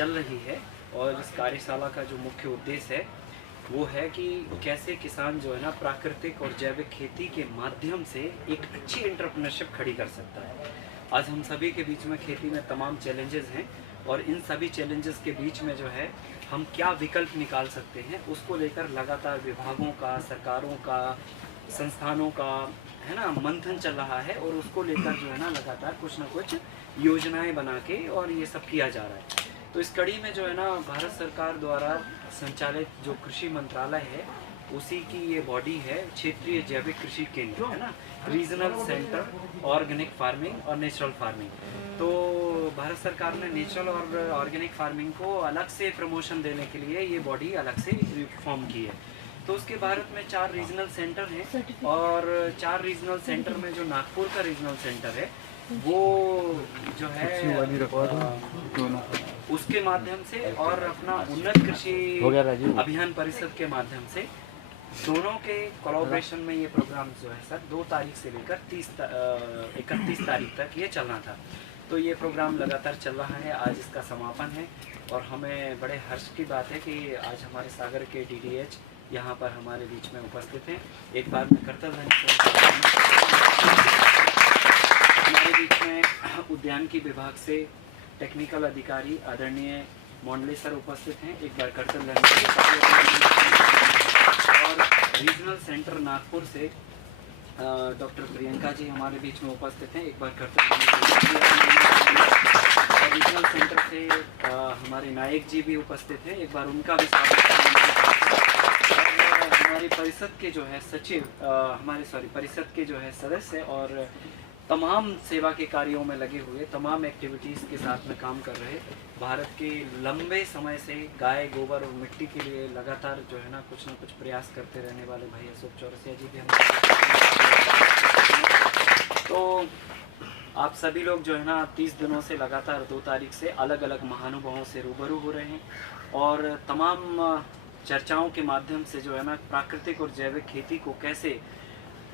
चल रही है और इस कार्यशाला का जो मुख्य उद्देश्य है वो है कि कैसे किसान जो है ना प्राकृतिक और जैविक खेती के माध्यम से एक अच्छी एंटरप्रेन्योरशिप खड़ी कर सकता है। आज हम सभी के बीच में खेती में तमाम चैलेंजेस हैं और इन सभी चैलेंजेस के बीच में जो है हम क्या विकल्प निकाल सकते हैं उसको लेकर लगातार विभागों का, सरकारों का, संस्थानों का है ना मंथन चल रहा है और उसको लेकर जो है ना लगातार कुछ ना कुछ योजनाएं बना के और ये सब किया जा रहा है। तो इस कड़ी में जो है ना भारत सरकार द्वारा संचालित जो कृषि मंत्रालय है उसी की ये बॉडी है क्षेत्रीय जैविक कृषि केंद्र, है ना, रीजनल सेंटर ऑर्गेनिक फार्मिंग और नेचुरल फार्मिंग। तो भारत सरकार ने नेचुरल और ऑर्गेनिक फार्मिंग को अलग से प्रमोशन देने के लिए ये बॉडी अलग से फॉर्म की है। तो उसके भारत में 4 रीजनल सेंटर हैं और 4 रीजनल सेंटर में जो नागपुर का रीजनल सेंटर है वो जो है उसके माध्यम से और अपना उन्नत कृषि अभियान परिषद के माध्यम से दोनों के कोलैबोरेशन में ये प्रोग्राम जो है सर 2 तारीख से लेकर 31 तारीख तक ये चलना था। तो ये प्रोग्राम लगातार चल रहा है, आज इसका समापन है और हमें बड़े हर्ष की बात है कि आज हमारे सागर के DDH यहाँ पर हमारे बीच में उपस्थित हैं। एक बार मैं कर्तव्य हमारे बीच में उद्यान की विभाग से टेक्निकल अधिकारी आदरणीय मोंडले सर उपस्थित हैं। एक बार कर्तव्य और रीजनल सेंटर नागपुर से डॉक्टर प्रियंका जी हमारे बीच में उपस्थित हैं। एक बार कर्तव्य और रीजनल सेंटर से हमारे नायक जी भी उपस्थित हैं। एक बार उनका भी स्वागत। हमारी परिषद के जो है सचिव परिषद के जो है सदस्य और तमाम सेवा के कार्यों में लगे हुए, तमाम एक्टिविटीज़ के साथ में काम कर रहे, भारत के लंबे समय से गाय गोबर और मिट्टी के लिए लगातार जो है ना कुछ प्रयास करते रहने वाले भाई अशोक चौरसिया जी भी हम। तो आप सभी लोग जो है ना 30 दिनों से लगातार 2 तारीख से अलग अलग महानुभावों से रूबरू हो रहे हैं और तमाम चर्चाओं के माध्यम से जो है ना प्राकृतिक और जैविक खेती को कैसे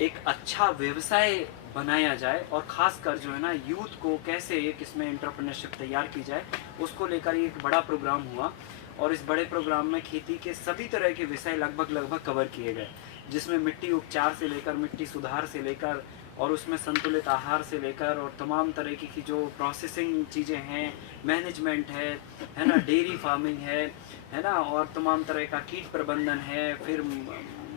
एक अच्छा व्यवसाय बनाया जाए और ख़ासकर जो है ना यूथ को कैसे एक इसमें एंटरप्रेन्योरशिप तैयार की जाए उसको लेकर एक बड़ा प्रोग्राम हुआ और इस बड़े प्रोग्राम में खेती के सभी तरह के विषय लगभग कवर किए गए, जिसमें मिट्टी उपचार से लेकर मिट्टी सुधार से लेकर और उसमें संतुलित आहार से लेकर और तमाम तरह की जो प्रोसेसिंग चीज़ें हैं, मैनेजमेंट है ना, डेयरी फार्मिंग है ना, और तमाम तरह का कीट प्रबंधन है, फिर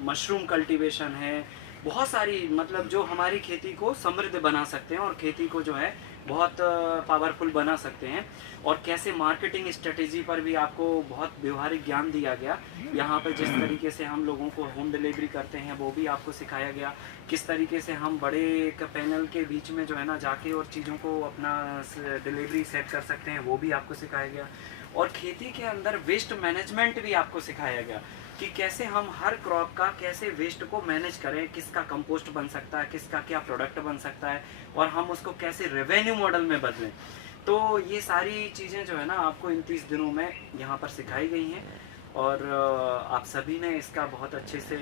मशरूम कल्टीवेशन है, बहुत सारी मतलब जो हमारी खेती को समृद्ध बना सकते हैं और खेती को जो है बहुत पावरफुल बना सकते हैं और कैसे मार्केटिंग स्ट्रेटेजी पर भी आपको बहुत व्यवहारिक ज्ञान दिया गया। यहाँ पर जिस तरीके से हम लोगों को होम डिलीवरी करते हैं वो भी आपको सिखाया गया, किस तरीके से हम बड़े एक पैनल के बीच में जो है ना जाके और चीज़ों को अपना डिलीवरी सेट कर सकते हैं वो भी आपको सिखाया गया और खेती के अंदर वेस्ट मैनेजमेंट भी आपको सिखाया गया कि कैसे हम हर क्रॉप का कैसे वेस्ट को मैनेज करें, किसका कंपोस्ट बन सकता है, किसका क्या प्रोडक्ट बन सकता है और हम उसको कैसे रेवेन्यू मॉडल में बदलें। तो ये सारी चीज़ें जो है ना आपको इन 30 दिनों में यहाँ पर सिखाई गई हैं और आप सभी ने इसका बहुत अच्छे से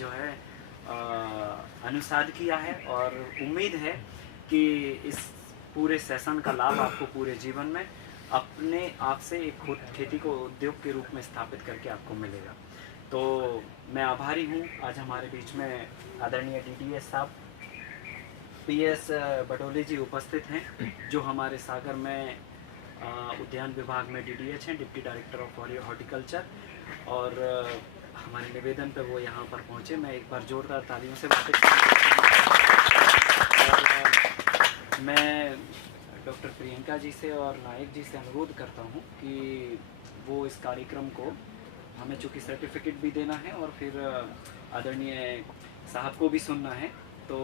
जो है अनुसार किया है और उम्मीद है कि इस पूरे सेशन का लाभ आपको पूरे जीवन में अपने आप से एक खुद खेती को उद्योग के रूप में स्थापित करके आपको मिलेगा। तो मैं आभारी हूँ, आज हमारे बीच में आदरणीय DDS साहब PS बडोले जी उपस्थित हैं जो हमारे सागर में उद्यान विभाग में DDH हैं, डिप्टी डायरेक्टर ऑफ हॉर्टिकल्चर, और हमारे निवेदन पे वो यहाँ पर पहुँचे। मैं एक बार जोरदार तालियों से बातें और मैं डॉक्टर प्रियंका जी से और नायक जी से अनुरोध करता हूँ कि वो इस कार्यक्रम को हमें चूँकि सर्टिफिकेट भी देना है और फिर आदरणीय साहब को भी सुनना है, तो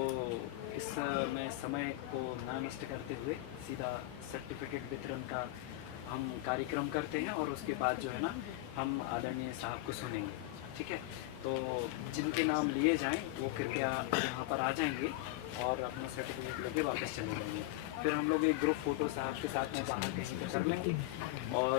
इस में समय को ना नष्ट करते हुए सीधा सर्टिफिकेट वितरण का हम कार्यक्रम करते हैं और उसके बाद जो है ना हम आदरणीय साहब को सुनेंगे। ठीक है, तो जिनके नाम लिए जाएं वो कृपया यहाँ पर आ जाएंगे और अपना सर्टिफिकेट लेके वापस चले जाएंगे। फिर हम लोग एक ग्रुप फ़ोटो साहब के साथ में बाहर कहीं पर कर लेंगे और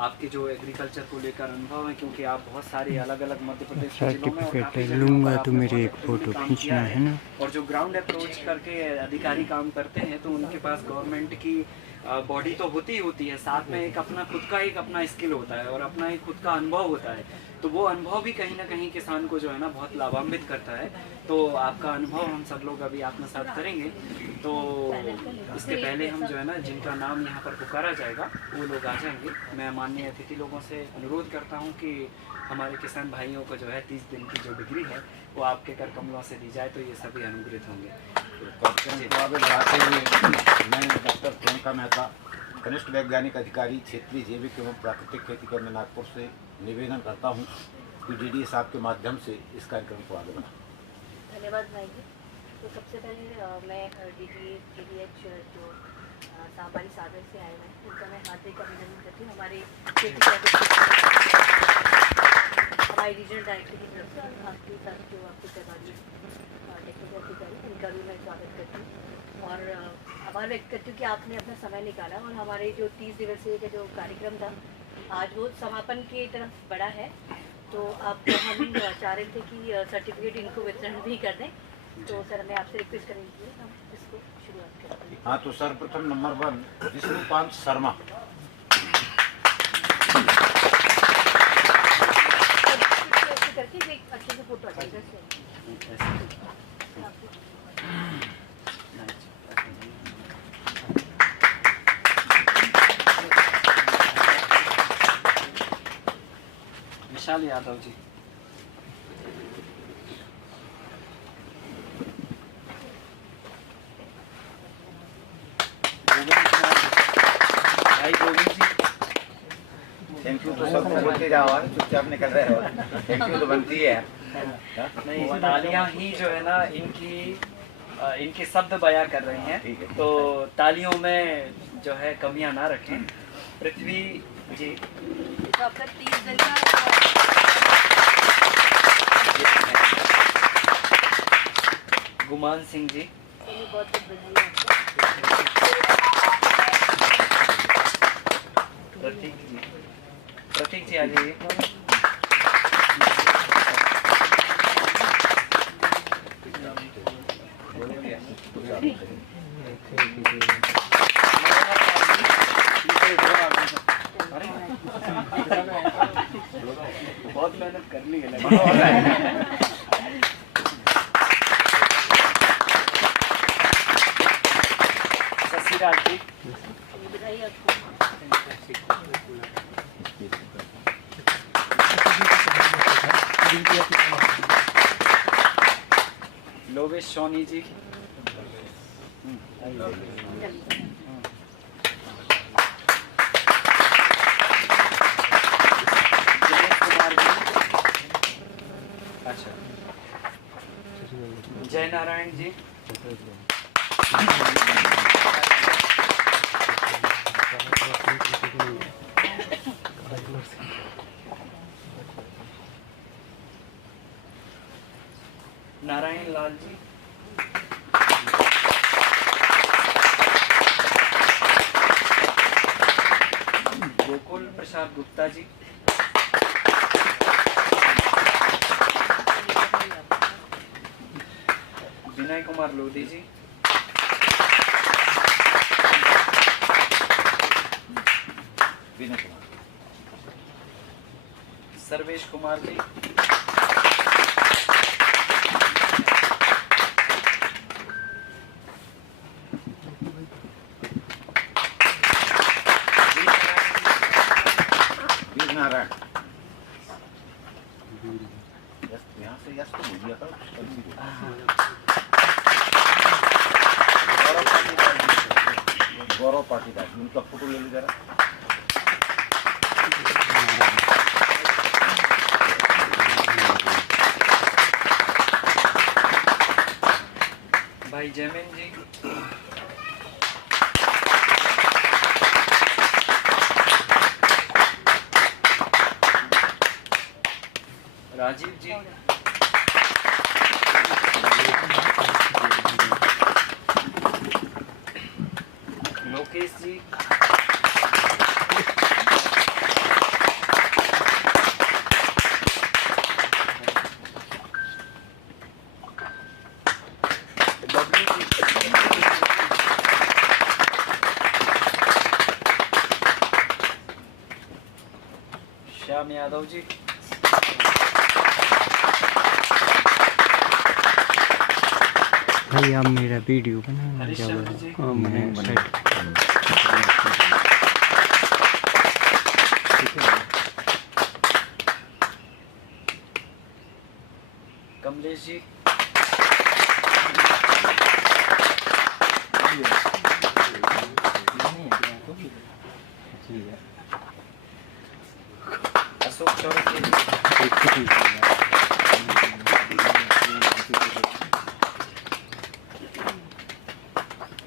आपके जो एग्रीकल्चर को लेकर अनुभव है, क्योंकि आप बहुत सारे अलग अलग मध्य प्रदेश के जिलों में सर्टिफिकेट लूँगा तो मेरे एक फ़ोटो खींचना है ना, और जो ग्राउंड अप्रोच करके अधिकारी काम करते हैं तो उनके पास गवर्नमेंट की बॉडी तो होती ही होती है, साथ में एक अपना स्किल होता है और अपना एक खुद का अनुभव होता है। तो वो अनुभव भी कहीं ना कहीं किसान को जो है ना बहुत लाभान्वित करता है। तो आपका अनुभव हम सब लोग अभी आत्मसात करेंगे। तो इसके पहले हम जो है ना जिनका नाम यहाँ पर पुकारा जाएगा वो लोग आ जाएंगे। मैं माननीय अतिथि लोगों से अनुरोध करता हूँ कि हमारे किसान भाइयों को जो है 30 दिन की जो डिग्री है वो आपके कर कमलों से दी जाए, तो ये सभी अनुग्रहित होंगे। आगे बढ़ाते हुए मैं डॉक्टर प्रियंका मेहता, कनिष्ठ वैज्ञानिक अधिकारी क्षेत्रीय जैविक एवं प्राकृतिक खेती केंद्र नागपुर से निवेदन करता हूं कि डीडी साहब के माध्यम से इस कार्यक्रम को आगे बढ़ाएं। धन्यवाद भाई जी। तो सबसे पहले मैं DDH जो हमारी सागर से आए हुए हैं उनका मैं हार्दिक अभिनंदन करती हूँ। हमारे हमारे रीजनल डायरेक्टर की तरफ से आपके साथ जो आपके सहभागी टेक्निकल अधिकारी उनका भी मैं स्वागत करती हूँ और आभार व्यक्त करती हूँ कि आपने अपना समय निकाला और हमारे जो 30 दिवसीय का जो कार्यक्रम था आज वो समापन की तरफ बढ़ा है। तो आप हम चाह रहे थे कि सर्टिफिकेट इनको वितरण भी कर दें। तो सर मैं आपसे रिक्वेस्ट करेंगे हम इसको शुरुआत करते हैं। हाँ, तो सर्वप्रथम नंबर 1 विष्णुकांत शर्मा। करके एक अच्छे से फोटो आ जाएगा। विशाल यादव जी। भाई गोविंद जी। थैंक यू तो सबको बोलते जाओ, चुपचाप निकल रहे हो। थैंक यू तो बनती है। नहीं, तालियां ही जो है ना इनके शब्द बयां कर रही हैं, तो तालियों में जो है कमियां ना रखें। पृथ्वी जी। तो आपका 30 दिन का गुमान सिंह जी। बहुत बधाई आपको। प्रतीक जी आ जाइए। बहुत मेहनत कर ली है। ससीराज जी। बधाई आपको। लोवेश सोनी जी। अच्छा, जय नारायण जी। नारायण लाल जी। गोकुल प्रसाद गुप्ता जी। विनय कुमार लोधी जी। सर्वेश कुमार जी। नारायण। यहाँ से यस तो बोलिए था। गौरव पाटीदार, उनका फोटो ले लीजिए जरा। भाई जयमिन जी। राजीव जी। लोकेश जी। बबलू जी। श्याम यादव जी। भाई आप मेरा वीडियो बनाना हरिश्चंद्र जी। मैं सेट कमलेश जी। अशोक चौरसिया जी।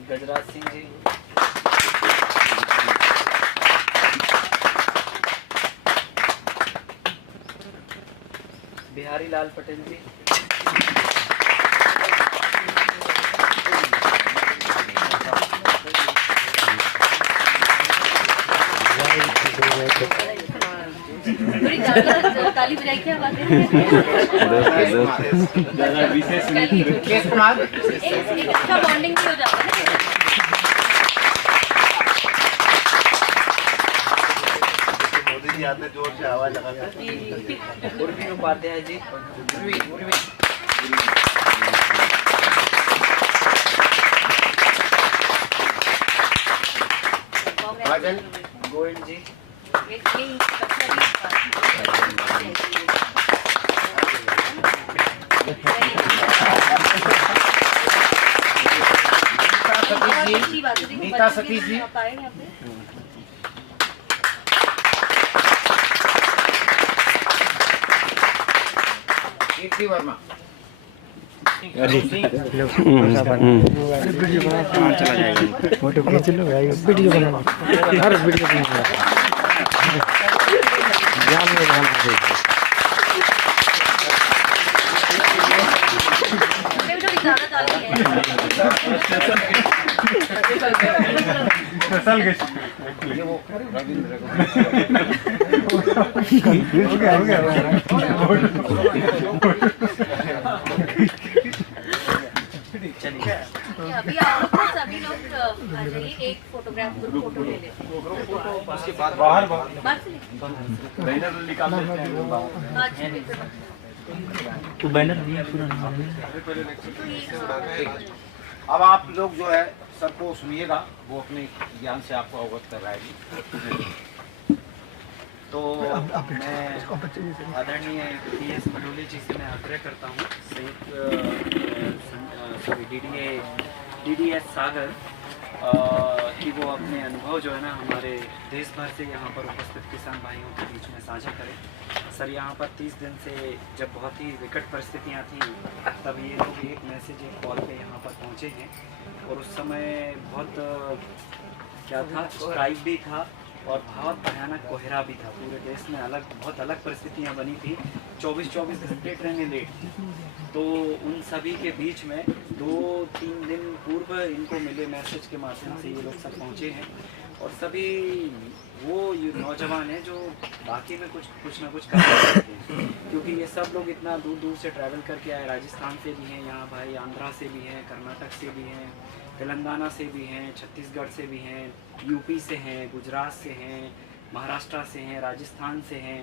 गजराज सिंह जी। बिहारी लाल पटेल जी। थोड़ी ज़्यादा ताली बजाई क्या बात है? केश कुमार एक अच्छा बॉन्डिंग भी हो जाता है ना। मोदी जी आते जोर से आवाज लगाते। उर्वी उपाध्याय जी। उर्वी। राजन गोयल जी। नीता सतीश जी। कीर्ति वर्मा। फोटो खींच लो भाई, वीडियो बनाओ। हर वीडियो बनाओ। जान में जान दे। थोड़ी ज़्यादा ताली है। ये वो रविंद्र चलिए अभी आप लोग सभी लोग आ जाइए, एक फोटोग्राफ ग्रुप फोटो ले लेते हैं। उसके बाद बाहर बाहर से ले। बैनर निकाल लेते हैं बाहर। अच्छा, फिर तो बैनर पूरा अब आप लोग जो है सबको सुनिएगा, वो अपने ज्ञान से आपको अवगत कर रहा है जी। तो मैं आदरणीय PS भडोले जी से मैं आग्रह करता हूँ DDS सागर कि वो अपने अनुभव जो है ना हमारे देश भर से यहाँ पर उपस्थित किसान भाइयों के बीच में साझा करें। सर यहाँ पर 30 दिन से जब बहुत ही विकट परिस्थितियाँ थी तब ये लोग एक मैसेज एक कॉल पे यहाँ पर पहुँचे हैं और उस समय बहुत क्या था, स्ट्राइक भी था और बहुत भयानक कोहरा भी था। पूरे देश में बहुत अलग परिस्थितियाँ बनी थी। 24 घंटे ट्रेनें लेट थी। तो उन सभी के बीच में 2-3 दिन पूर्व इनको मिले मैसेज के माध्यम से ये लोग सब पहुँचे हैं और सभी वो नौजवान हैं जो बाकी में कुछ ना कुछ कर सकते हैं, क्योंकि ये सब लोग इतना दूर दूर से ट्रैवल करके आए। राजस्थान से भी हैं यहाँ भाई, आंध्रा से भी हैं, कर्नाटक से भी हैं, तेलंगाना से भी हैं, छत्तीसगढ़ से भी हैं, यूपी से हैं, गुजरात से हैं, महाराष्ट्र से हैं, राजस्थान से हैं,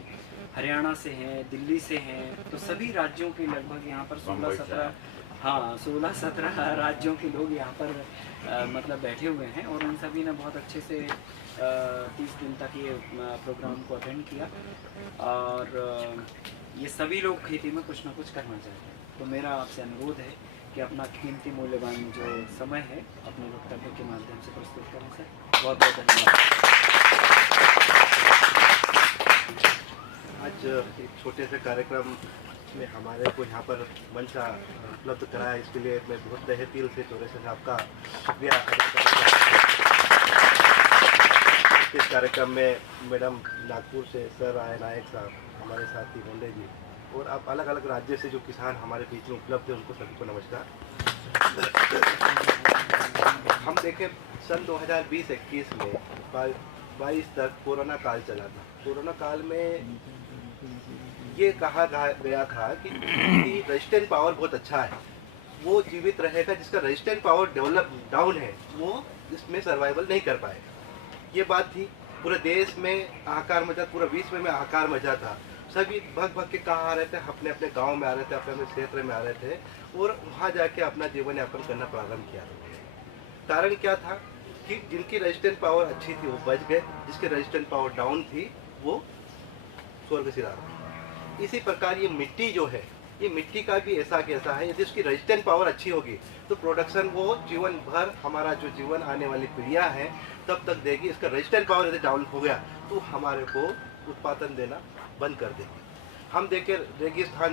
हरियाणा से हैं, दिल्ली से हैं। तो सभी राज्यों के लगभग यहाँ पर 16-17 राज्यों के लोग यहाँ पर मतलब बैठे हुए हैं और उन सभी ने बहुत अच्छे से 30 दिन तक ये प्रोग्राम को अटेंड किया और ये सभी लोग खेती में कुछ ना कुछ करना चाहते हैं। तो मेरा आपसे अनुरोध है कि अपना कीमती मूल्यवान जो समय है अपने वक्तव्य के माध्यम से प्रस्तुत करें। सर बहुत बहुत धन्यवाद। आज एक छोटे से कार्यक्रम में हमारे को यहाँ पर मंच उपलब्ध कराया, इसके लिए मैं बहुत तहे दिल से चौरसिया साहब का शुक्रिया अदा करना चाहता हूँ। इस कार्यक्रम में मैडम नागपुर से सर आए, नायक साहब, हमारे साथी बोंडे जी और अब अलग अलग राज्य से जो किसान हमारे बीच में उपलब्ध है उनको सभी को नमस्कार। हम देखें सन 2020-21 में 22 तक कोरोना काल चला था। कोरोना काल में ये कहा गया था कि रेजिस्टेंट पावर बहुत अच्छा है, वो जीवित रहेगा, जिसका रेजिस्टेंट पावर डेवलप डाउन है वो इसमें सर्वाइवल नहीं कर पाएगा। ये बात थी। पूरे देश में हाहाकार मचा, पूरा विश्व में हाहाकार मचा था। सभी भग भग के कहाँ आ रहे थे, अपने अपने गांव में आ रहे थे, अपने अपने क्षेत्र में आ रहे थे और वहाँ जाके अपना जीवन यापन करना प्रारंभ किया। कारण क्या था कि जिनकी रेजिस्टेंस पावर अच्छी थी वो बच गए, जिसकी रेजिस्टेंस पावर डाउन थी वो स्वर्ग सिधार गए। इसी प्रकार ये मिट्टी जो है, ये मिट्टी का भी ऐसा कैसा है, यदि उसकी रेजिस्टेंस पावर अच्छी होगी तो प्रोडक्शन वो जीवन भर, हमारा जो जीवन आने वाली पीढ़ियाँ हैं तब तक देगी। इसका रेजिस्टेंस पावर यदि डाउन हो गया तो हमारे को उत्पादन देना बंद कर देगी। हम देखें रेगिस्तान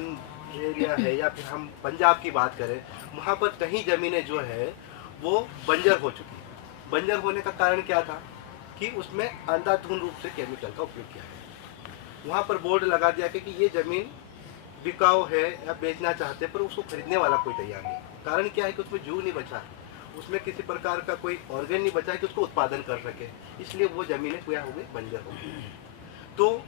एरिया है या फिर हम पंजाब की बात करें, वहाँ पर कहीं ज़मीनें जो है वो बंजर हो चुकी है। बंजर होने का कारण क्या था कि उसमें अंधाधुंध रूप से केमिकल का उपयोग किया है। वहाँ पर बोर्ड लगा दिया कि ये ज़मीन बिकाऊ है या बेचना चाहते पर उसको खरीदने वाला कोई तैयार नहीं। कारण क्या है कि उसमें जीव नहीं बचा, उसमें किसी प्रकार का कोई ऑर्गेन नहीं बचा है कि उसको उत्पादन कर सके, इसलिए वो ज़मीनें क्या हो गई, बंजर हो गई। तो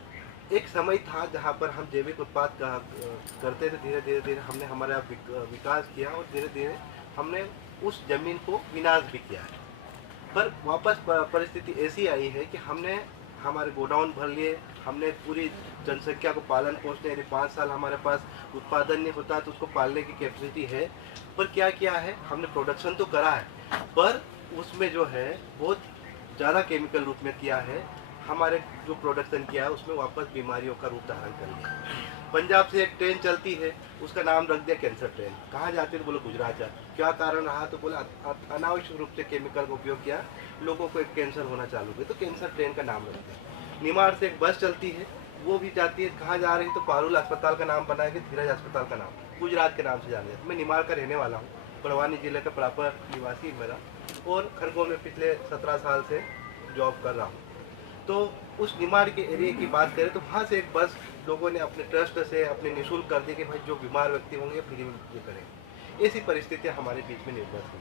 एक समय था जहाँ पर हम जैविक उत्पाद करते थे, धीरे धीरे धीरे हमने हमारा विकास किया और धीरे धीरे हमने उस ज़मीन को विनाश भी किया है। पर वापस परिस्थिति ऐसी आई है कि हमने हमारे गोडाउन भर लिए, हमने पूरी जनसंख्या को पालन पोषण, यानी 5 साल हमारे पास उत्पादन नहीं होता तो उसको पालने की कैपेसिटी है। पर क्या किया है, हमने प्रोडक्शन तो करा है पर उसमें जो है बहुत ज़्यादा केमिकल रूप में किया है। हमारे जो प्रोडक्शन किया है उसमें वापस बीमारियों का रूप धारण कर लिया। पंजाब से एक ट्रेन चलती है, उसका नाम रख दिया कैंसर ट्रेन। कहाँ जाती है, बोले गुजरात जाती। क्या कारण रहा, तो बोला अनावश्यक रूप से केमिकल का उपयोग किया, लोगों को एक कैंसर होना चालू हुआ तो कैंसर ट्रेन का नाम रख दिया। निमाड़ से एक बस चलती है, वो भी जाती है, कहाँ जा रही है, तो पारुल अस्पताल का नाम बनाया कि धीरज अस्पताल का नाम गुजरात के नाम से जाना जाता है। मैं निमाड़ का रहने वाला हूँ, बड़वानी जिले का प्रॉपर निवासी मेरा, और खरगोन में पिछले 17 साल से जॉब कर रहा हूँ। तो उस निमाड़ के एरिया की बात करें तो वहाँ से एक बस लोगों ने अपने ट्रस्ट से अपने निःशुल्क कर दी कि भाई जो बीमार व्यक्ति होंगे फ्री में ये करेंगे। ऐसी परिस्थितियाँ हमारे बीच में निर्भर हुई।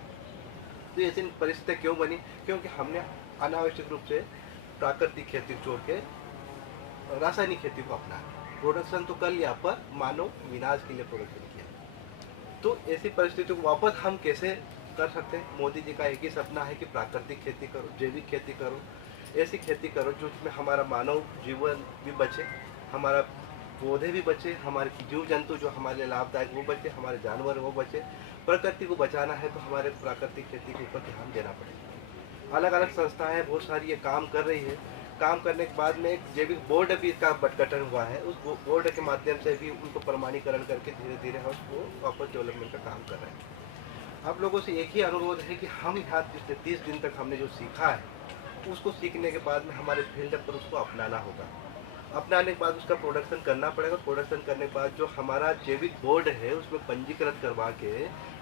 तो ऐसी परिस्थितियाँ क्यों बनी, क्योंकि हमने अनावश्यक रूप से प्राकृतिक खेती छोड़ के रासायनिक खेती को अपनाया। प्रोडक्शन तो कर लिया पर मानव विनाश के लिए प्रोडक्शन किया। तो ऐसी परिस्थिति को वापस हम कैसे कर सकते हैं। मोदी जी का एक ही सपना है कि प्राकृतिक खेती करो, जैविक खेती करो, ऐसी खेती करो जिसमें हमारा मानव जीवन भी बचे, हमारा पौधे भी बचे, हमारे जीव जंतु जो हमारे लिए लाभदायक वो बचे, हमारे जानवर वो बचे। प्रकृति को बचाना है तो हमारे प्राकृतिक खेती के ऊपर ध्यान देना पड़ेगा। अलग अलग संस्थाएं बहुत सारी ये काम कर रही है। काम करने के बाद में एक जैविक बोर्ड भी इसका गठन हुआ है। उस बोर्ड के माध्यम से भी उनको प्रमाणीकरण करके धीरे धीरे हम उसको वापस डेवलपमेंट का काम कर रहे हैं। आप लोगों से एक ही अनुरोध है कि हम यहाँ पिछले 30 दिन तक हमने जो सीखा है उसको सीखने के बाद में हमारे फील्ड पर उसको अपनाना होगा। अपनाने के बाद उसका प्रोडक्शन करना पड़ेगा। प्रोडक्शन करने के बाद जो हमारा जैविक बोर्ड है उसमें पंजीकृत करवा के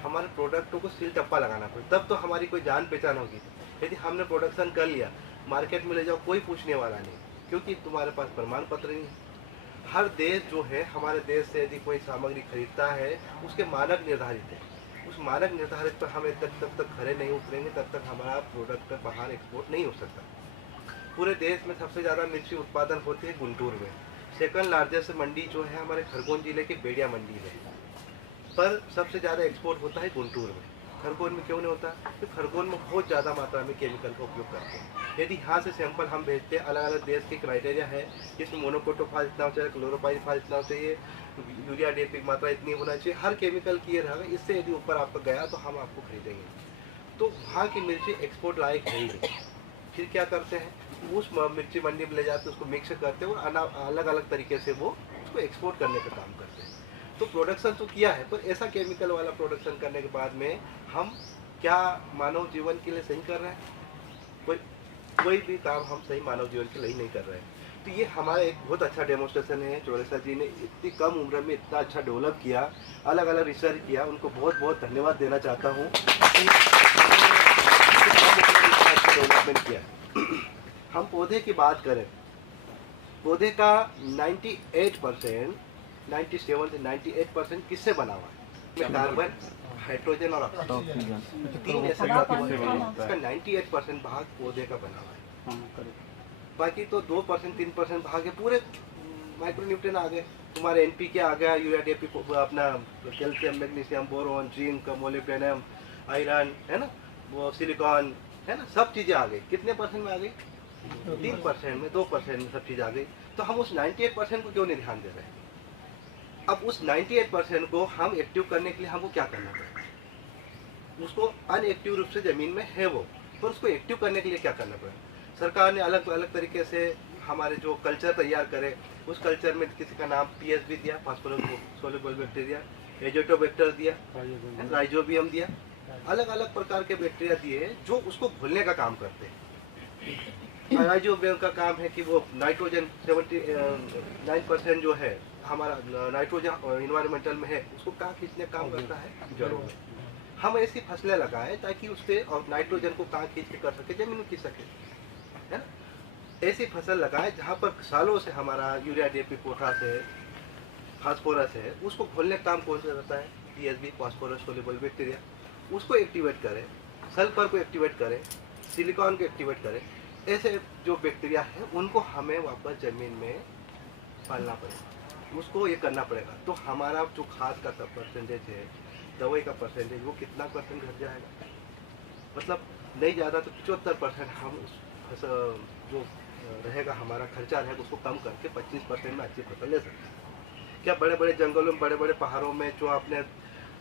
हमारे प्रोडक्टों को सील टप्पा लगाना पड़ेगा, तब तो हमारी कोई जान पहचान होगी। यदि हमने प्रोडक्शन कर लिया, मार्केट में ले जाओ, कोई पूछने वाला नहीं, क्योंकि तुम्हारे पास प्रमाण पत्र नहीं है। हर देश जो है, हमारे देश से यदि कोई सामग्री खरीदता है उसके मानक निर्धारित है। उस मानक निर्धारित पर हम तब तक खड़े नहीं उतरेंगे तब तक हमारा प्रोडक्ट बाहर एक्सपोर्ट नहीं हो सकता। पूरे देश में सबसे ज़्यादा मिर्ची उत्पादन होती है गुंटूर में। सेकंड लार्जेस्ट मंडी जो है हमारे खरगोन जिले की बेड़िया मंडी है, पर सबसे ज़्यादा एक्सपोर्ट होता है गुंटूर में। खरगोन में क्यों नहीं होता, तो खरगोन में बहुत ज़्यादा मात्रा में केमिकल का उपयोग करते हैं। यदि यहाँ से सैंपल हम भेजते हैं, अलग अलग देश के क्राइटेरिया है, इसमें मोनोकोटोफास इतना हो चाहिए, क्लोरोपाइरिफास इतना हो चाहिए, यूरिया डीएपी की मात्रा इतनी होना चाहिए, हर केमिकल की ये रहेगा। इससे यदि ऊपर आपका गया तो हम आपको खरीदेंगे। तो वहाँ की मिर्ची एक्सपोर्ट लायक है ही नहीं। फिर क्या करते हैं, उस मिर्ची मंडी में ले जाते हैं, उसको मिक्स करते हैं और अलग अलग तरीके से वो उसको एक्सपोर्ट करने का काम करते हैं। तो प्रोडक्शन तो किया है, पर ऐसा केमिकल वाला प्रोडक्शन करने के बाद में हम क्या मानव जीवन के लिए सही कर रहे हैं? कोई भी काम हम सही मानव जीवन के लिए नहीं कर रहे हैं। तो ये हमारा एक बहुत अच्छा डेमोन्स्ट्रेशन है। चौरसिया जी ने इतनी कम उम्र में इतना अच्छा डेवलप किया, अलग अलग रिसर्च किया, उनको बहुत बहुत धन्यवाद देना चाहता हूँ डेवलपमेंट किया। हम पौधे की बात करें, पौधे का 97 से 98% किससे बना हुआ है? कार्बन, हाइड्रोजन और ऑक्सीजन, तीन ऐसे इसका 98% भाग पौधे का बना हुआ है। बाकी तो 2% 3% भाग है पूरे माइक्रोन्यूट्रिएंट आ गए। तुम्हारे एनपीके आ गया, यूरिया डीएपी, अपना calcium, magnesium, boron, zinc, molybdenum, iron, है ना, वो सिलिकॉन, है ना, सब चीज़ें आ गई। कितने % में आ गई? 3% में 2% में सब चीज़ आ गई, तो हम उस 98% को क्यों नहीं ध्यान दे रहे हैं? अब उस 98% को हम एक्टिव करने के लिए हमको क्या करना पड़ेगा? उसको अनएक्टिव रूप से ज़मीन में है वो, पर उसको एक्टिव करने के लिए क्या करना पड़ेगा? सरकार ने अलग अलग तरीके से हमारे जो कल्चर तैयार करे, उस कल्चर में किसी का नाम पीएसबी दिया, फास्फोरस सोल्युबल बैक्टीरिया, एजोटोबैक्टर दिया, राइजोबियम दिया, अलग अलग प्रकार के बैक्टीरिया दिए जो उसको घुलने का काम करते हैं। राइजोबियम का काम है कि वो नाइट्रोजन 79% जो है हमारा नाइट्रोजन इन्वायरमेंटल में है, उसको कहाँ खींचने का काम करता है? जड़ों में। हम ऐसी फसलें लगाएं ताकि उससे और नाइट्रोजन को कहाँ खींच के कर सके, जमीन में खींच सके, है ना? ऐसी फसल लगाएं जहाँ पर सालों से हमारा यूरिया, डीएपी, पोटाश है, फास्फोरस है, उसको घोलने का काम कौन सा रहता है? PSB, phosphorus soluble bacteria. उसको एक्टिवेट करें, सल्फर को एक्टिवेट करें, सिलिकॉन को एक्टिवेट करें। ऐसे जो बैक्टीरिया है उनको हमें वापस ज़मीन में पालना पड़ेगा, उसको ये करना पड़ेगा। तो हमारा जो खाद का परसेंटेज है, दवाई का परसेंटेज, वो कितना परसेंट घट जाएगा? मतलब नहीं ज़्यादा तो 75% हम उस फसल जो रहेगा हमारा खर्चा रहेगा उसको कम करके 25% में अच्छी फसल ले सकते हैं। क्या बड़े बड़े जंगलों में, बड़े बड़े पहाड़ों में जो अपने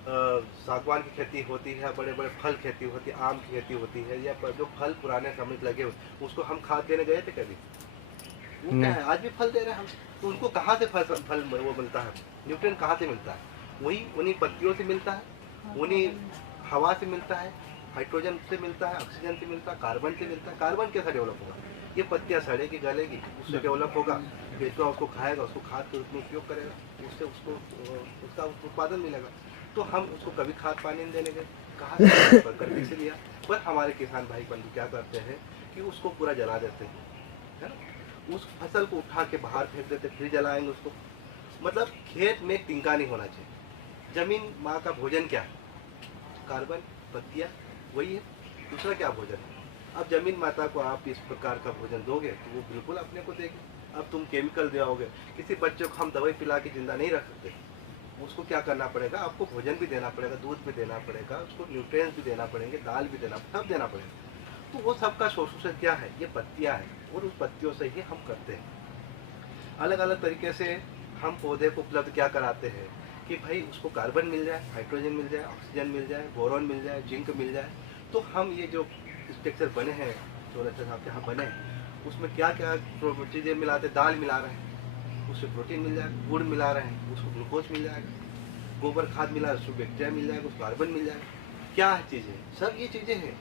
सागवान की खेती होती है, बड़े बड़े फल खेती होती है, आम की खेती होती है, या जो फल पुराने समय लगे हुए उसको हम खाद देने गए थे कभी? वो क्या है, आज भी फल दे रहे हैं हम, तो उनको कहाँ से फल वो मिलता है? न्यूट्रिएंट कहाँ से मिलता है? वही उन्हीं पत्तियों से मिलता है, उन्हीं हवा से मिलता है, हाइड्रोजन से मिलता है, ऑक्सीजन से मिलता है, कार्बन से मिलता है। कार्बन कैसा डेवलप होगा? ये पत्तियाँ सड़ेगी, गलेगी, उससे डेवलप होगा, बेचवा उसको खाएगा, उसको खाद के रूप में उपयोग करेगा, उससे उसको उसका उत्पादन मिलेगा। तो हम उसको कभी खाद पानी नहीं देने गए, कहाँ से करके से लिया? पर हमारे किसान भाई बंधु क्या करते हैं कि उसको पूरा जला देते हैं, है ना? उस फसल को उठा के बाहर फेंक देते, फिर जलाएंगे उसको। मतलब खेत में तिनका नहीं होना चाहिए। जमीन माँ का भोजन क्या है? कार्बन, पत्तियाँ, वही है। दूसरा क्या भोजन है? अब जमीन माता को आप इस प्रकार का भोजन दोगे तो वो बिल्कुल अपने को देगी। अब तुम केमिकल दोगे, किसी बच्चे को हम दवाई पिला के जिंदा नहीं रख सकते, उसको क्या करना पड़ेगा? आपको भोजन भी देना पड़ेगा, दूध भी देना पड़ेगा, उसको न्यूट्रिएंट्स भी देना पड़ेंगे, दाल भी देना, सब देना पड़ेगा। तो वो सबका सोर्स क्या है? ये पत्तियाँ हैं, और उस पत्तियों से ही हम करते हैं। अलग अलग तरीके से हम पौधे को उपलब्ध क्या कराते हैं कि भाई उसको कार्बन मिल जाए, हाइड्रोजन मिल जाए, ऑक्सीजन मिल जाए, बोरॉन मिल जाए, जिंक मिल जाए। तो हम ये जो स्ट्रक्चर बने हैं, चौरस साहब के यहाँ बने हैं, उसमें क्या क्या चीज़ें मिलाते? दाल मिला रहे हैं, उससे प्रोटीन मिल जाएगा, गुड़ मिला रहे हैं, उसको ग्लूकोज मिल जाएगा, गोबर खाद मिला है, उसको बैक्टीरिया मिल जाएगा, उसको कार्बन मिल जाएगा। क्या है चीज़ें? सब ये चीज़ें हैं।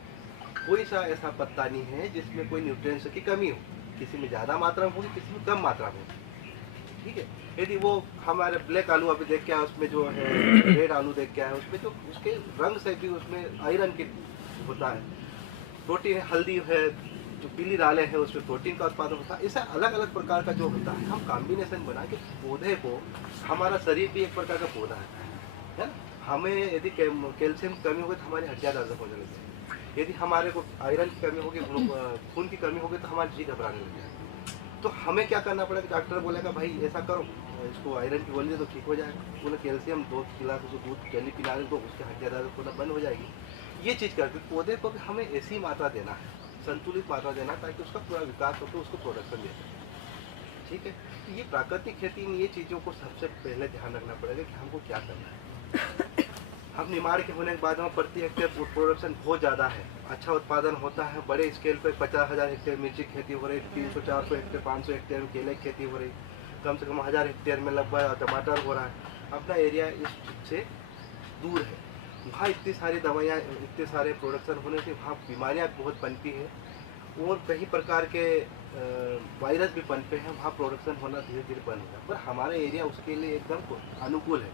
कोई सा ऐसा पत्ता नहीं है जिसमें कोई न्यूट्रिएंट्स की कमी हो, किसी में ज़्यादा मात्रा में होगी, किसी में कम मात्रा में होगी, ठीक है। यदि वो हमारे ब्लैक आलू अभी देख के आए, उसमें जो है रेड आलू देख के आए, उसमें जो उसके रंग से भी उसमें आयरन की होता है, प्रोटीन, हल्दी है, जो पीली दालें हैं उसमें प्रोटीन का उत्पादन होता है। ऐसा अलग अलग प्रकार का जो होता है, हम कॉम्बिनेशन बना के पौधे को, हमारा शरीर भी एक प्रकार का पौधा है ना? हमें यदि कैल्शियम की कमी होगी तो हमारी हड्डियाँ दर्द होने लगती है, यदि हमारे को आयरन की कमी होगी, खून की कमी होगी तो हमारी जी घबराने लग जाएगी। तो हमें क्या करना पड़ेगा? डॉक्टर बोलेगा भाई ऐसा करो, इसको आयरन की गोली दे तो ठीक हो जाएगा, बोले कैल्शियम 2 गिलास उसको दूध जल्दी पिला दे तो उसके हड्डियाँ दर्द होना बंद हो जाएगी। ये चीज़ करके पौधे को भी हमें ऐसी मात्रा देना है, संतुलित मात्रा देना, ताकि उसका पूरा विकास होकर उसको प्रोडक्शन दे सके, ठीक है। तो ये प्राकृतिक खेती में ये चीज़ों को सबसे पहले ध्यान रखना पड़ेगा कि हमको क्या करना है। हम निमाड़ के होने के बाद में प्रति हेक्टेयर प्रोडक्शन बहुत ज़्यादा है, अच्छा उत्पादन होता है, बड़े स्केल पर 50,000 हेक्टेयर मिर्ची की खेती हो रही, 300-400 हेक्टेयर 500 हेक्टेयर में केले की खेती हो रही, कम से कम 1000 हेक्टेयर में लगभग टमाटर हो रहा है। अपना एरिया इस से दूर है, वहाँ इतनी सारी दवाइयाँ, इतने सारे प्रोडक्शन होने से वहाँ बीमारियाँ बहुत पनपी है, और कई प्रकार के वायरस भी पनपे हैं, वहाँ प्रोडक्शन होना धीरे धीरे बंद होगा। पर हमारा एरिया उसके लिए एकदम अनुकूल है,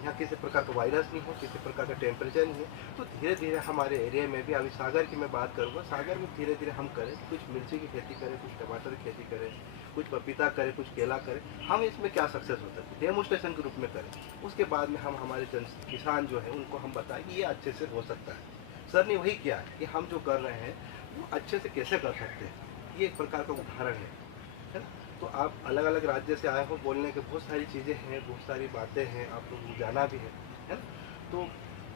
यहाँ किसी प्रकार का वायरस नहीं है, किसी प्रकार का टेम्परेचर नहीं है। तो धीरे धीरे हमारे एरिया में भी, अभी सागर की मैं बात करूँगा, सागर में धीरे धीरे हम करें, कुछ मिर्ची की खेती करें, कुछ टमाटर की खेती करें, कुछ पपीता करें, कुछ केला करें। हम इसमें क्या सक्सेस होता है डेमोस्ट्रेशन के रूप में करें, उसके बाद में हम हमारे किसान जो है उनको हम बताएं कि ये अच्छे से हो सकता है। सर ने वही किया है कि हम जो कर रहे हैं वो अच्छे से कैसे कर सकते हैं, ये एक प्रकार का उदाहरण है ना। तो आप अलग अलग राज्य से आए हो, बोलने के बहुत सारी चीज़ें हैं, बहुत सारी बातें हैं, आप लोगों को जाना भी है ना। तो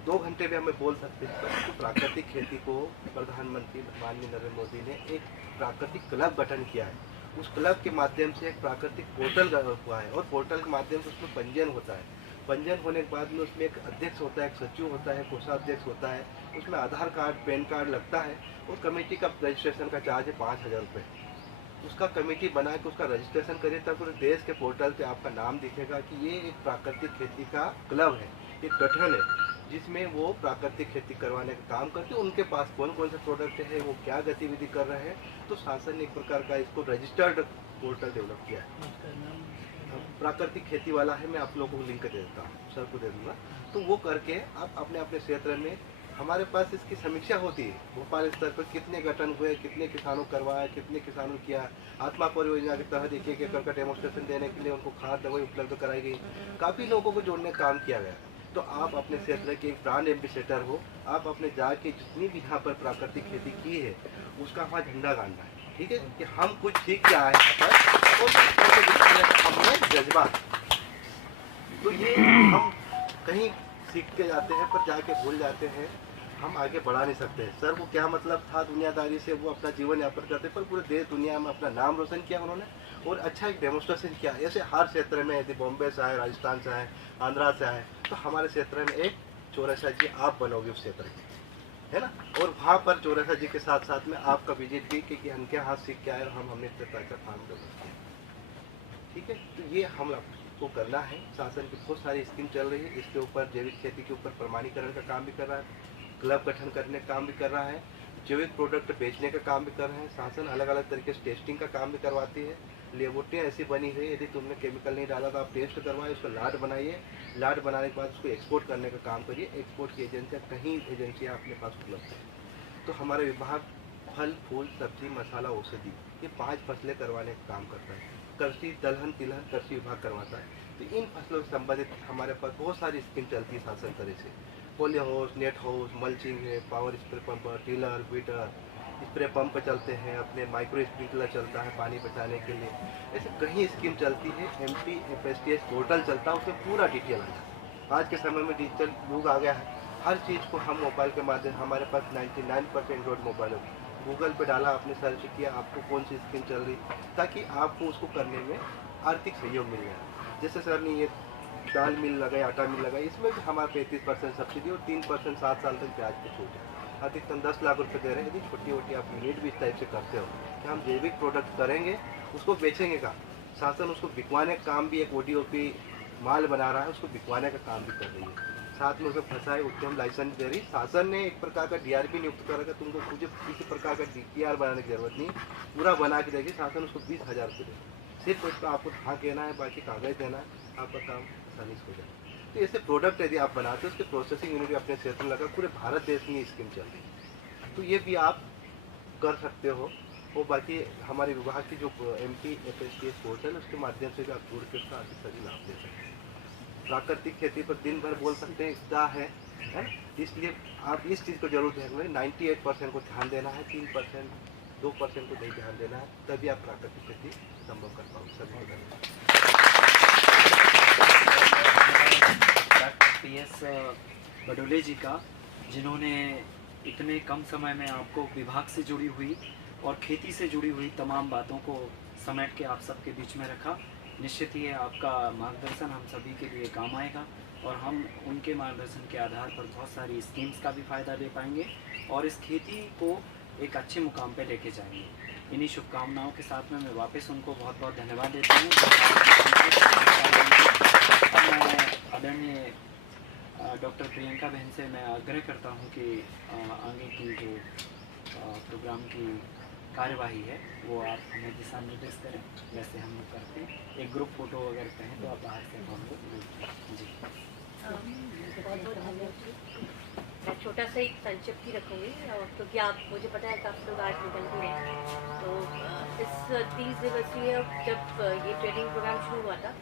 2 घंटे भी हमें बोल सकते हैं तो प्राकृतिक खेती को प्रधानमंत्री माननीय नरेंद्र मोदी ने एक प्राकृतिक क्लब गठन किया है। उस क्लब के माध्यम से एक प्राकृतिक पोर्टल हुआ है और पोर्टल के माध्यम से उसमें पंजीयन होता है। पंजीयन होने के बाद में उसमें एक अध्यक्ष होता है, एक सचिव होता है, कोषाध्यक्ष होता है, उसमें आधार कार्ड, पैन कार्ड लगता है और कमेटी का रजिस्ट्रेशन का चार्ज है 5,000 रुपये। उसका कमेटी बना के उसका रजिस्ट्रेशन करिए तब पूरे देश के पोर्टल पे आपका नाम दिखेगा कि ये एक प्राकृतिक खेती का क्लब है, एक गठन है जिसमें वो प्राकृतिक खेती करवाने का काम करते हैं। उनके पास कौन कौन से प्रोडक्ट है, वो क्या गतिविधि कर रहे हैं, तो शासन ने एक प्रकार का इसको रजिस्टर्ड पोर्टल डेवलप किया है। प्राकृतिक खेती वाला है, मैं आप लोगों को लिंक दे देता हूँ, सर को दे दूँगा, तो वो करके आप अपने अपने क्षेत्र में, हमारे पास इसकी समीक्षा होती है भोपाल स्तर पर कितने गठन हुए, कितने किसानों करवाया, कितने किसानों किया। आत्मा परियोजना के तहत एक एकड़ का डेमोस्ट्रेशन देने के लिए उनको खाद दवाई उपलब्ध कराई गई, काफ़ी लोगों को जोड़ने का काम किया गया। तो आप अपने क्षेत्र के एक ब्रांड एम्बेसडर हो, आप अपने जाके जितनी भी यहाँ पर प्राकृतिक खेती की है उसका वहाँ झंडा गाड़ना है, ठीक है, कि हम कुछ सीख के आए यहाँ पर और हमें जज्बा। तो ये हम कहीं सीख के जाते हैं पर जाके भूल जाते हैं, हम आगे बढ़ा नहीं सकते। सर वो क्या मतलब था दुनियादारी से, वो अपना जीवन यापन करते पर पूरे देश दुनिया में अपना नाम रोशन किया उन्होंने और अच्छा एक डेमोस्ट्रेशन किया। ऐसे हर क्षेत्र में, यदि बॉम्बे से आए, राजस्थान से आए, आंध्रा से आए, तो हमारे क्षेत्र में एक चौरसिया जी आप बनोगे उस क्षेत्र में, है ना। और वहाँ पर चौरसिया जी के साथ साथ में आपका विजिट भी कि उनके हाथ सीख के आए और हमने इतने पैसा काम कर सकते, ठीक है। तो ये हम को करना है। शासन की बहुत सारी स्कीम चल रही है, इसके ऊपर जैविक खेती के ऊपर प्रमाणीकरण का काम भी कर रहा है, क्लब गठन करने का काम भी कर रहा है, जैविक प्रोडक्ट बेचने का काम भी कर रहे हैं। शासन अलग अलग तरीके से टेस्टिंग का काम भी करवाती है। लेबोरेटरी ऐसी बनी हुई है, यदि तुमने केमिकल नहीं डाला तो आप टेस्ट करवाएं, उसको लाट बनाइए, लाट बनाने के बाद उसको एक्सपोर्ट करने का काम करिए। एक्सपोर्ट की एजेंसियाँ कहीं एजेंसियाँ अपने पास उपलब्ध है। तो हमारा विभाग फल, फूल, सब्जी, मसाला, औषधि, ये 5 फसलें करवाने का काम करता है। कृषि, दलहन, तिलहन कृषि विभाग करवाता है। तो इन फसलों से संबंधित हमारे पास बहुत सारी स्कीम चलती है शासन तरह से। Poly house, net house, mulching है, power spray pump, tiller, weeder, spray pump चलते हैं, अपने माइक्रो स्प्रिंकलर चलता है पानी बचाने के लिए। ऐसे कई स्कीम चलती है। MP FSTS पोर्टल चलता है, उसमें पूरा डिटेल आ जाता है। आज के समय में डिजिटल युग आ गया है, हर चीज़ को हम मोबाइल के माध्यम, हमारे पास 99% एंड्रॉइड मोबाइल है। गूगल पे डाला, आपने सर्च किया, आपको कौन सी स्कीम चल रही, ताकि आपको उसको करने में आर्थिक सहयोग मिल जाए। जैसे सर ने ये दाल मिल लगाई, आटा मिल लगाई, इसमें भी हमारा 35% सब्सिडी और 3% 7 साल तक ब्याज पे छूट है। अधिकतम 10 लाख रुपए दे रहे हैं। यदि छोटी मोटी आप यूनिट भी इस टाइप से करते हो कि हम जैविक प्रोडक्ट करेंगे, उसको बेचेंगे का, शासन उसको बिकवाने का काम भी, एक ODOP माल बना रहा है, उसको बिकवाने का काम भी कर रही है। साथ में उसको फंसाए उद्यम लाइसेंस दे रही। शासन ने एक प्रकार का DRP नियुक्त करेगा, तुमको मुझे किसी प्रकार का DPR बनाने की जरूरत नहीं, पूरा बना के देगी। शासन उसको 20,000 रुपये देगा, सिर्फ उसका आपको हाँ कहना है, बाकी कागज देना है, आपका काम आसानी से हो जाए। तो ऐसे प्रोडक्ट यदि आप बनाते हो, उसके प्रोसेसिंग यूनिट अपने क्षेत्र में लगा, पूरे भारत देश में स्कीम चल रही है, तो ये भी आप कर सकते हो। और बाकी हमारे विभाग की जो MP FSTS पोर्टल है, उसके माध्यम से भी आप जुड़ के उसका सभी लाभ दे सकते हैं। प्राकृतिक खेती पर दिन भर बोल सकते हैं, क्या है ना, इसलिए आप इस चीज़ को जरूर ध्यान रखें। 98% को ध्यान देना है, 3% 2% को नहीं ध्यान देना है, तभी आप प्राकृतिक खेती संभव कर पाओगे। सभी डॉक्टर PS बडोले जी का, जिन्होंने इतने कम समय में आपको विभाग से जुड़ी हुई और खेती से जुड़ी हुई तमाम बातों को समेट के आप सबके बीच में रखा। निश्चित ही आपका मार्गदर्शन हम सभी के लिए काम आएगा और हम उनके मार्गदर्शन के आधार पर बहुत सारी स्कीम्स का भी फ़ायदा ले पाएंगे और इस खेती को एक अच्छे मुकाम पे लेके जाएंगे। इन्हीं शुभकामनाओं के साथ में मैं वापस उनको बहुत बहुत धन्यवाद देता हूँ। मैं आदरणीय डॉक्टर प्रियंका बहन से मैं आग्रह करता हूँ कि आगे की जो प्रोग्राम की कार्यवाही है वो आप हमें दिशा निर्देश करें, वैसे हम लोग करते हैं। एक ग्रुप फोटो अगर कहें तो आप बाहर से हम लोग जी बहुत बहुत धन्यवाद जी। मैं छोटा सा एक संक्षिप्त ही रखूँगी क्योंकि आप, मुझे पता है कि आप लोग आज निकल भी हैं। तो इस 30 दिवसीय जब ये ट्रेनिंग प्रोग्राम शुरू हुआ था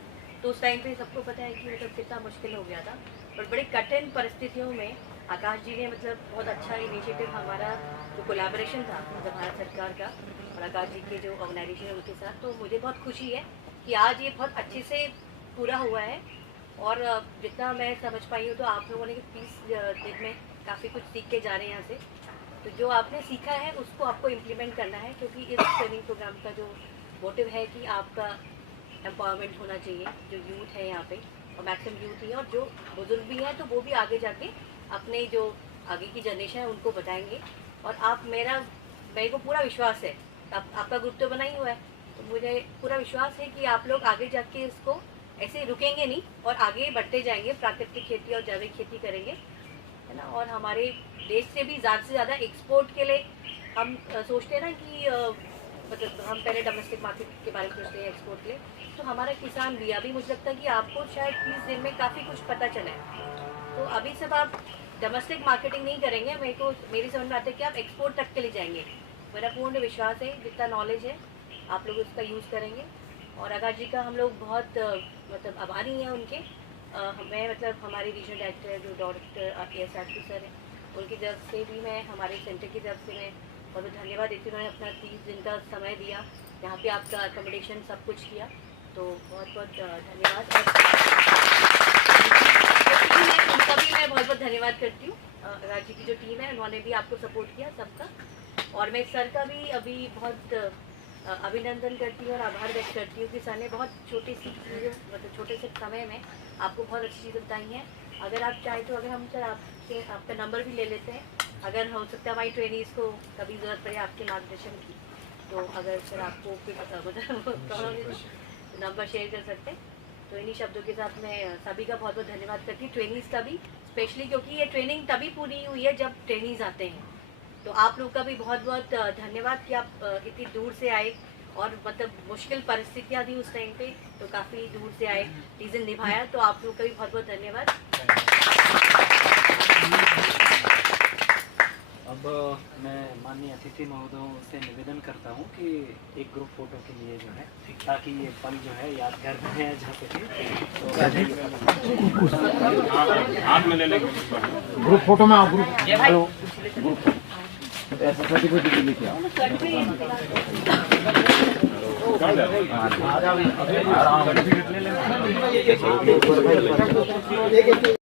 तो उस टाइम पे सबको पता है कि मतलब कितना मुश्किल हो गया था और बड़े कठिन परिस्थितियों में आकाश जी ने मतलब बहुत अच्छा इनिशिएटिव, हमारा जो कोलैबोरेशन था मतलब भारत सरकार का और आकाश जी के जो ऑर्गेनाइजेशन है उनके साथ, तो मुझे बहुत खुशी है कि आज ये बहुत अच्छे से पूरा हुआ है और जितना मैं समझ पाई हूँ तो आप लोगों ने 30 दिन में काफ़ी कुछ सीख के जा रहे हैं यहाँ से। तो जो आपने सीखा है उसको आपको इम्प्लीमेंट करना है, क्योंकि इस ट्रेनिंग प्रोग्राम का जो मोटिव है कि आपका एम्पावरमेंट होना चाहिए। जो यूथ है यहाँ पे, और मैक्सिमम यूथ ही है, और जो बुजुर्ग भी हैं तो वो भी आगे जाके अपने जो आगे की जनरेशन है उनको बताएंगे। और आप मेरे को पूरा विश्वास है, आपका ग्रुप तो बना ही हुआ है, तो मुझे पूरा विश्वास है कि आप लोग आगे जाके इसको ऐसे रुकेंगे नहीं और आगे बढ़ते जाएंगे। प्राकृतिक खेती और जैविक खेती करेंगे, है ना। और हमारे देश से भी ज़्यादा से ज़्यादा एक्सपोर्ट के लिए हम सोचते हैं ना कि मतलब हम पहले डोमेस्टिक मार्केट के बारे में सोचते हैं एक्सपोर्ट के लिए, तो हमारा किसान भी अभी मुझे लगता है कि आपको शायद 30 दिन में काफ़ी कुछ पता चला है। तो अभी सब आप डोमेस्टिक मार्केटिंग नहीं करेंगे, मेरी समझ में आता है कि आप एक्सपोर्ट तक के लिए जाएंगे। मेरा पूर्ण विश्वास है, जितना नॉलेज है आप लोग उसका यूज़ करेंगे। और आकाश जी का हम लोग बहुत मतलब आभारी हैं उनके। मैं मतलब हमारे रीजनल डायरेक्टर जो डॉक्टर AS आरती सर हैं, उनकी तरफ से भी मैं, हमारे सेंटर की तरफ से मैं बहुत धन्यवाद देती हूँ। उन्होंने अपना 30 दिन का समय दिया, यहाँ पे आपका अकोमोडेशन सब कुछ किया, तो बहुत बहुत धन्यवाद। और उनका भी मैं बहुत बहुत धन्यवाद करती हूँ। राज्य की जो टीम है उन्होंने भी आपको सपोर्ट किया सबका। और मैं सर का भी अभी बहुत अभिनंदन करती हूँ और आभार व्यक्त करती हूँ कि सर ने बहुत छोटी सी चीज़ों, मतलब छोटे से समय में आपको बहुत अच्छी चीज़ें बताई हैं। अगर आप चाहें तो अगर हम सर आपका नंबर भी ले लेते हैं, अगर हो सकता है हमारी ट्रेनीज़ को कभी ज़रूरत पड़े आपके मार्गदर्शन की, तो अगर सर आपको नंबर शेयर कर सकते हैं। तो इन्हीं शब्दों के साथ मैं सभी का बहुत बहुत धन्यवाद करती हूँ, ट्रेनीज़ का भी स्पेशली, क्योंकि ये ट्रेनिंग तभी पूरी हुई है जब ट्रेनीज़ आते हैं। तो आप लोग का भी बहुत बहुत धन्यवाद कि आप इतनी दूर से आए, और मतलब मुश्किल परिस्थितियाँ थी उस टाइम पे, तो काफ़ी दूर से आए, रीज़न निभाया, तो आप लोग का भी बहुत बहुत धन्यवाद। अब मैं माननीय अतिथि महोदयों से निवेदन करता हूँ कि एक ग्रुप फोटो के लिए जो है, ताकि ये पल जो है यादगार बने जा सके। तो ग्रुप फोटो में आओ, ग्रुप ऐसा सर्टिफिकेट लेके आओ।